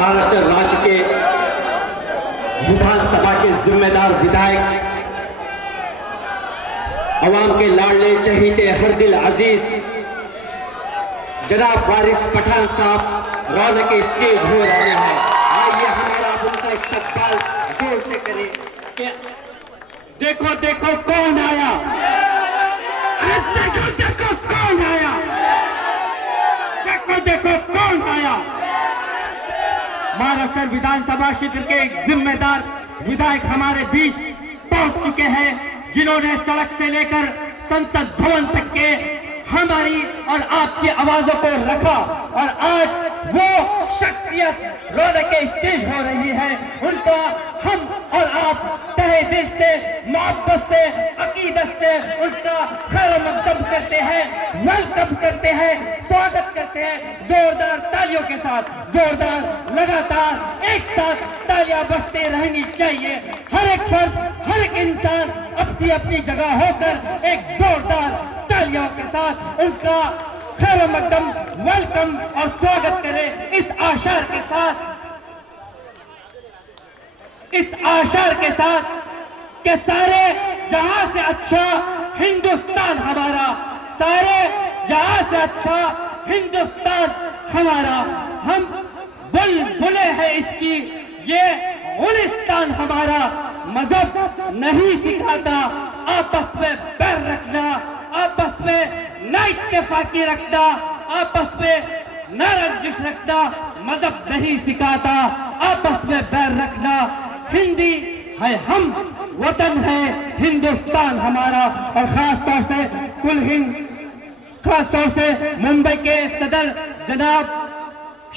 महाराष्ट्र राज्य के विधानसभा के जिम्मेदार विधायक, अवाम के लाडले चहीते हर दिल अजीज जनाब वारिस पठान साहब रौनक के स्टेज हो रहे हैं। आइए हमारा उनका इस्तकबाल जोर से करें कि देखो देखो कौन आया, देखो देखो कौन आया, देखो देखो कौन आया। महाराष्ट्र विधानसभा क्षेत्र के एक जिम्मेदार विधायक हमारे बीच पहुंच चुके हैं, जिन्होंने सड़क से लेकर संसद भवन तक के हमारी और आपकी आवाजों को रखा और आज वो शख्सियत रौनक के स्टेज हो रही है। उनका हम और आप तहे दिल से, मोहब्बत से, अकीदत से उनका खैर मकदम करते हैं, वेलकम करते हैं, स्वागत करते हैं जोरदार तालियों के साथ। जोरदार लगातार एक साथ तालियां बजते रहनी चाहिए। हर एक फर्द, हर एक इंसान अपनी अपनी जगह होकर एक जोरदार तालियों के साथ उनका खैर मकदम, वेलकम और स्वागत करें। इस आशा के साथ कि सारे जहां से अच्छा हिंदुस्तान हमारा, सारे जहां से अच्छा हिंदुस्तान हमारा। हम बुलबुले हैं इसकी, ये गुलिस्तान हमारा। मजहब नहीं सिखाता आपस में बैर रखना, आपस में न इत्तेफाकी रखना, आपस में न रंजिश रखना। मजहब नहीं सिखाता आपस में बैर रखना। हिंदी है हम, वतन है हिंदुस्तान हमारा। और खास तौर से कुल हिंद, खास तौर से मुंबई के सदर जनाब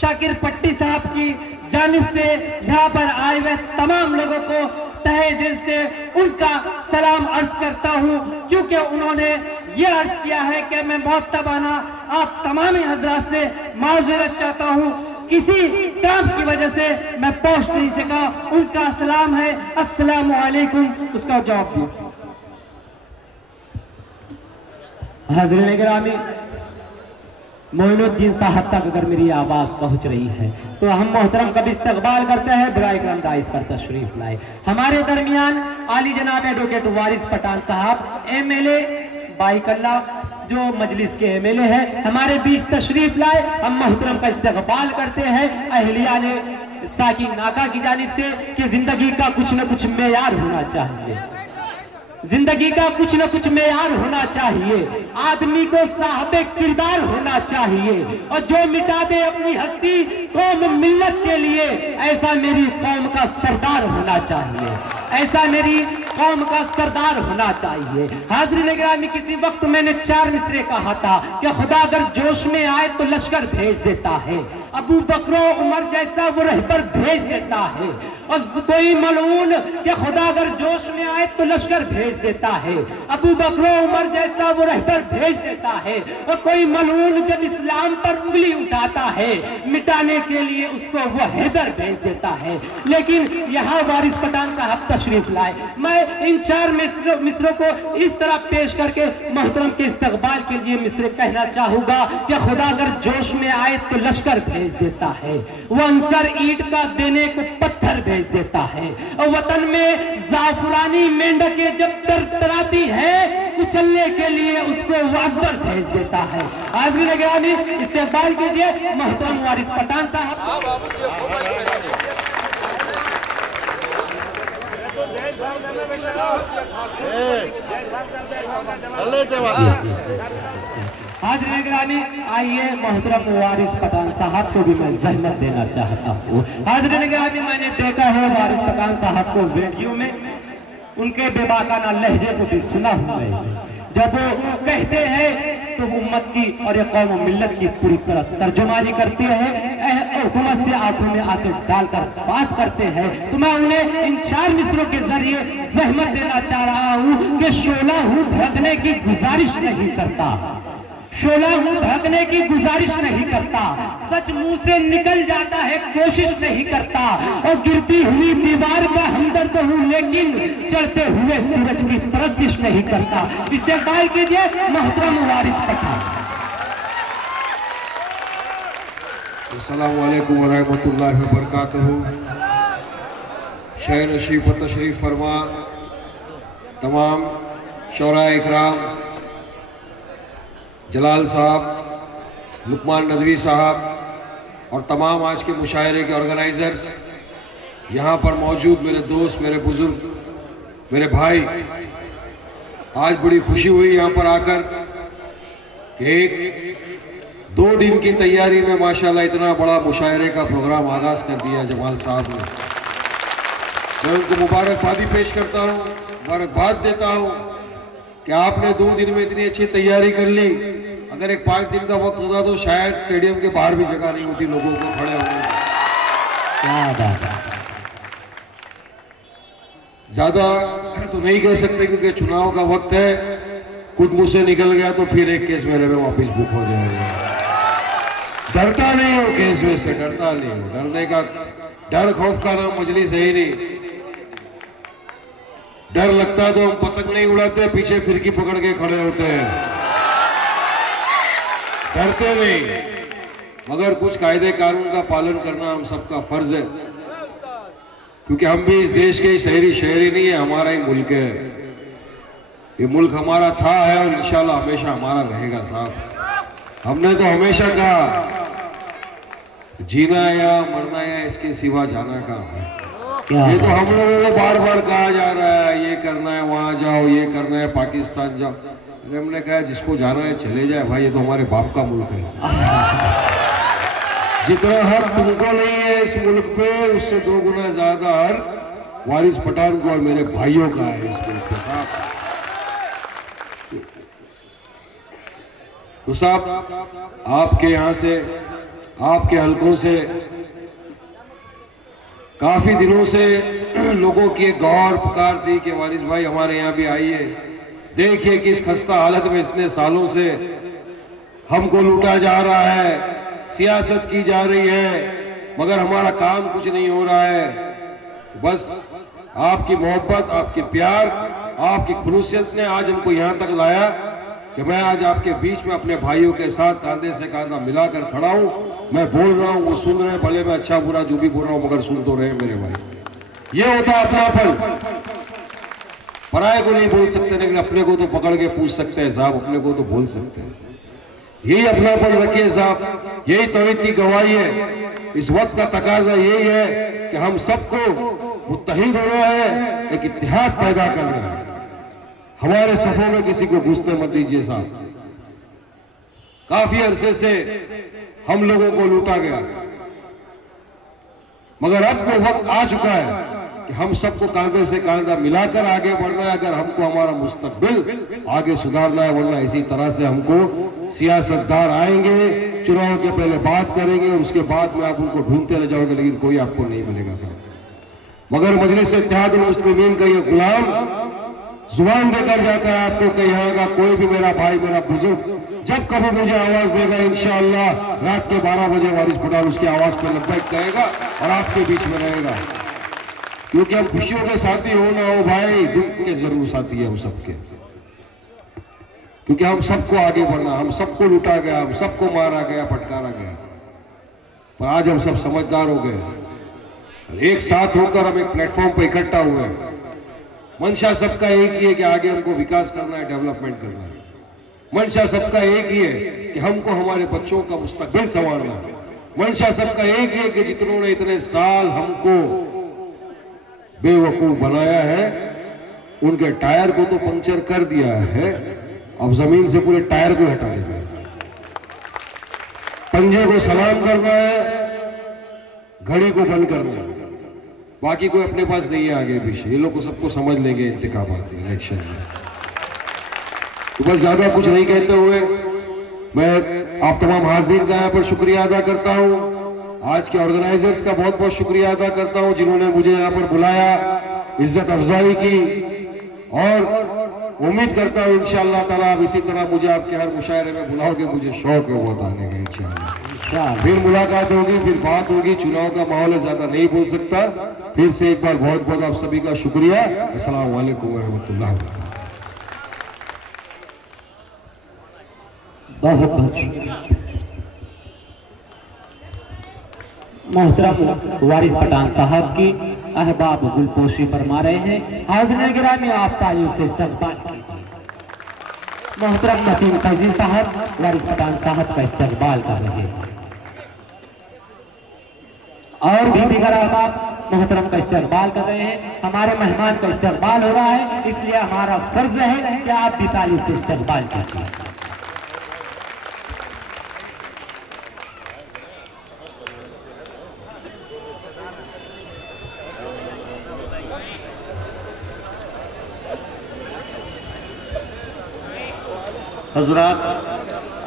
शाकिर पट्टी साहब की जानिब से यहाँ पर आए हुए तमाम लोगों को तहे दिल से उनका सलाम अर्ज करता हूँ, क्योंकि उन्होंने ये अर्ज किया है कि मैं मुअत्तबाना आप तमाम हजरात से माज़रत चाहता हूँ, किसी काम की वजह से मैं पहुंच नहीं सका। उनका सलाम है, अस्सलामु अलैकुम, उसका जवाब दो। हाज़रीन गिरामी, मोइनुद्दीन साहब तक अगर मेरी आवाज पहुंच रही है तो हम मोहतरम कभी इस्तकबाल करते हैं बराए करम दाइस पर तशरीफ लाए। हमारे दरमियान आली जनाब एडवोकेट वारिस पठान साहब एमएलए बाइकल्ला जो मजलिस के एमएलए हैं, हमारे बीच तशरीफ लाए। हम मोहतरम का इस्तकबाल करते हैं अहलिया ने साकी नाका की जानिब से कि जिंदगी का कुछ न कुछ मेयार होना चाहिए, जिंदगी का कुछ न कुछ मेयार होना चाहिए, आदमी को साहबे किरदार होना चाहिए और जो मिटा दे अपनी हस्ती कौम मिल्लत के लिए, ऐसा मेरी कौम का सरदार होना चाहिए, ऐसा मेरी कौम का सरदार होना चाहिए। हाज़रीन गिरामी, किसी वक्त मैंने 4 मिसरे कहा था कि खुदा अगर जोश में आए तो लश्कर भेज देता है, अबू बकर उमर जैसा वो रहबर भेज देता है, और कोई मलऊन कि खुदा अगर जोश में आए तो लश्कर भेज देता है, अबू बकर उमर जैसा वो रहबर भेज देता है, और कोई मलऊन जब इस्लाम पर उंगली उठाता है मिटाने के लिए उसको वो हैदर भेज देता है। लेकिन यहाँ वारिस पठान साहब तशरीफ लाए। मैं इन 4 मिसरों को इस तरह पेश करके मोहतरम के इस्तकबाल के लिए मिसरे कहना चाहूंगा कि खुदा अगर जोश में आए तो लश्कर भेज देता है, वो अंसर ईंट का देने को पत्थर भेज देता है, और वतन में जाफरानी मेंढकें जब तरतराती है कुचलने के लिए उसको वाकबर भेज देता है। हाज़रीन गिरामी, इस्तकबाल कीजिए मोहतरम वारिस पठान साहब। हाज़रीन गिरामी, आइए मोहतरम वारिस पठान साहब को भी मैं जहमत देना चाहता हूँ। हाज़रीन गिरामी, मैंने देखा है वारिस पठान साहब को वीडियो में, उनके बेबाकाना लहजे को भी सुना हुआ है। जब वो कहते हैं तो उम्मत की और ये कौम मिल्लत की पूरी तरह तर्जुमानी करते हैं, हुकूमत से आंखों में आंखें डालकर बात करते हैं। तो मैं उन्हें इन 4 मिसरों के जरिए जहमत देना चाह रहा हूँ कि शोला हूँ भड़कने की गुजारिश नहीं करता, शोला हूँ भड़कने की गुजारिश नहीं करता, सच मुंह से निकल जाता है कोशिश नहीं करता, और गिरती हुई दीवार का हमदर्द हूँ लेकिन चढ़ते हुए सूरज की परस्तिश नहीं करता। इस्तेमाल कीजिए मोहतरम वारिस पठान। अस्सलामु अलैकुम व रहमतुल्लाहि व बरकातहू। शहर नशीफ व तशरीफ फरमा तमाम शौरा इकराम, जलाल साहब, लुकमान नदवी साहब और तमाम आज के मुशायरे के ऑर्गेनाइजर्स, यहाँ पर मौजूद मेरे दोस्त, मेरे बुजुर्ग, मेरे भाई, आज बड़ी खुशी हुई यहाँ पर आकर कि एक 2 दिन की तैयारी में माशाल्लाह इतना बड़ा मुशायरे का प्रोग्राम आगाज कर दिया जमाल साहब ने। मैं उनको मुबारकबादी पेश करता हूँ, मुबारकबाद देता हूँ कि आपने 2 दिन में इतनी अच्छी तैयारी कर ली। अगर एक 5 दिन का वक्त होता तो शायद स्टेडियम के बाहर भी जगह नहीं होती लोगों को खड़े होने। क्या बात है। ज्यादा तो नहीं कह सकते क्योंकि चुनाव का वक्त है, कुछ मुझसे निकल गया तो फिर एक केस मेरे में वापस बुक हो जाएगा। डरता नहीं हो केस में से, डरता नहीं हो। डरने का, डर खौफ का नाम मजलिस है ही नहीं। डर लगता तो हम पतंग नहीं उड़ाते, पीछे फिरकी पकड़ के खड़े होते हैं। डरते नहीं, मगर कुछ कायदे कानून का पालन करना हम सबका फर्ज है, क्योंकि हम भी इस देश के शहरी नहीं है, हमारा ही मुल्क है। ये मुल्क हमारा था, है और इंशाल्लाह हमेशा हमारा रहेगा साहब। हमने तो हमेशा कहा जीना या मरना या इसके सिवा जाना कहाँ है। ये तो हम लोगों को बार बार कहा जा रहा है, ये करना है वहां जाओ, ये करना है पाकिस्तान जाओ। हमने कहा जिसको जाना है चले जाए भाई, ये तो हमारे बाप का मुल्क है। जितना हक तुमको नहीं है इस मुल्क पे, उससे 2 गुना ज्यादा हक वारिस पठान को और मेरे भाइयों का है इस मुल्क पे। तो साहब आपके यहाँ से, आपके हलकों से काफी दिनों से लोगों की एक गौर पुकार थी कि वारिस भाई हमारे यहाँ भी आइए, देखिए किस खस्ता हालत में इतने सालों से हमको लूटा जा रहा है, सियासत की जा रही है, मगर हमारा काम कुछ नहीं हो रहा है। बस आपकी मोहब्बत, आपके प्यार, आपकी खुलूसियत ने आज हमको यहाँ तक लाया कि मैं आज आपके बीच में अपने भाइयों के साथ कांधे से कांधा मिलाकर खड़ा हूं। मैं बोल रहा हूं, वो सुन रहे हैं, भले मैं अच्छा बुरा जो भी बोल रहा हूं मगर सुन तो रहे हैं मेरे भाई। ये होता अपनापन। पराये को नहीं बोल सकते, लेकिन अपने को तो पकड़ के पूछ सकते हैं साहब, अपने को तो बोल सकते हैं। यही अपनापन रखिए साहब, यही तौहीद की गवाही है। इस वक्त का तकाजा यही है कि हम सबको मुत्तहिद हो रहे हैं, एक इत्तेहाद पैदा कर रहे हैं। हमारे सफों में किसी को घुसने मत दीजिए साहब। काफी अरसे से हम लोगों को लूटा गया, मगर अब वो वक्त आ चुका है कि हम सबको कांधे से कांधा मिलाकर आगे बढ़ना है। अगर हमको हमारा मुस्तकबिल आगे सुधारना है, वरना इसी तरह से हमको सियासतदार आएंगे, चुनाव के पहले बात करेंगे, उसके बाद में आप उनको ढूंढते रह जाओगे, लेकिन कोई आपको नहीं मिलेगा साहब। मगर मजलिस इत्तेहाद मुस्लिमीन का ये गुलाम जुबान देकर जाता है आपको कि यहाँ का कोई भी मेरा भाई, मेरा बुजुर्ग जब कभी मुझे आवाज देगा, इंशाअल्लाह रात के 12 बजे वारिस पठान उसकी आवाज पर लब्बैक कहेगा और आपके बीच में रहेगा। क्योंकि हम खुशियों के साथी हो ना हो भाई, दुख के जरूर साथी है हम सबके। क्योंकि हम सबको आगे बढ़ना, हम सबको लूटा गया, हम सबको मारा गया, फटकारा गया, पर आज हम सब समझदार हो गए। एक साथ होकर हम एक प्लेटफॉर्म पर इकट्ठा हुए। मंशा सबका एक ही है कि आगे हमको विकास करना है, डेवलपमेंट करना है। मंशा सबका एक ही है कि हमको हमारे बच्चों का मुस्तकबिल संवारना है। मंशा सबका एक ही है कि जितनों ने इतने साल हमको बेवकूफ बनाया है, उनके टायर को तो पंक्चर कर दिया है, अब जमीन से पूरे टायर को हटा देना है। पंजे को सलाम करना है, घड़ी को बंद करना है। बाकी कोई अपने पास नहीं है आगे पीछे, ये लोग को सबको समझ लेंगे इंतखाबात में, इलेक्शन में। तो बस ज्यादा कुछ नहीं कहते हुए मैं आप तमाम हाज़रीन का यहाँ पर शुक्रिया अदा करता हूँ। आज के ऑर्गेनाइजर्स का बहुत बहुत शुक्रिया अदा करता हूँ जिन्होंने मुझे यहाँ पर बुलाया, इज्जत अफजाई की, और उम्मीद करता हूँ इंशाअल्लाह ताला आप इसी तरह मुझे आपके हर मुशायरे में बुलाओगे। मुझे शौक है वो आने का इंशाअल्लाह। फिर मुलाकात होगी, फिर बात होगी। चुनाव का माहौल है, ज्यादा नहीं बोल सकता। फिर से एक बार बहुत बहुत आप सभी का शुक्रिया। अस्सलाम वालेकुम रहमतुल्लाह। बहुत बहुत मोहतरम वारिस पठान साहब की अहबाब गुलपोशी फरमा रहे हैं। हाज़िर गिरामी आप तालियों से इस्तकबाल कीजिए। मोहतरम नसीम फैजी साहब वारिस पठान साहब का इस्तकबाल कर रहे हैं और भी दीगर अहबाब मोहतरम का इस्तकबाल कर रहे हैं। हमारे मेहमान का इस्तकबाल हो रहा है, इसलिए हमारा फर्ज है कि आप भी तालियों से इस्तकबाल कीजिए। हजरात,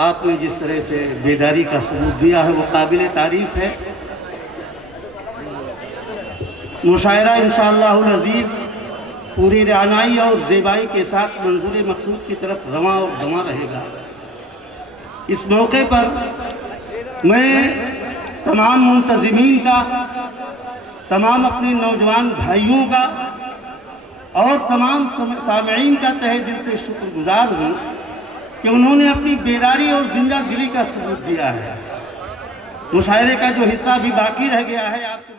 आपने जिस तरह से बेदारी का सबूत दिया है वो काबिल तारीफ है। मुशायरा इंशाअल्लाहुल अज़ीज़ पूरी रानाई और ज़ेबाई के साथ मंजूर मकसूद की तरफ रवां और दमा रहेगा। इस मौके पर मैं तमाम मुंतज़िमीन का, तमाम अपने नौजवान भाइयों का और तमाम सामईन का तहे दिल से शुक्रगुजार हूँ कि उन्होंने अपनी बेदारी और जिंदा दिली का सबूत दिया है। मुशायरे का जो हिस्सा भी बाकी रह गया है आपसे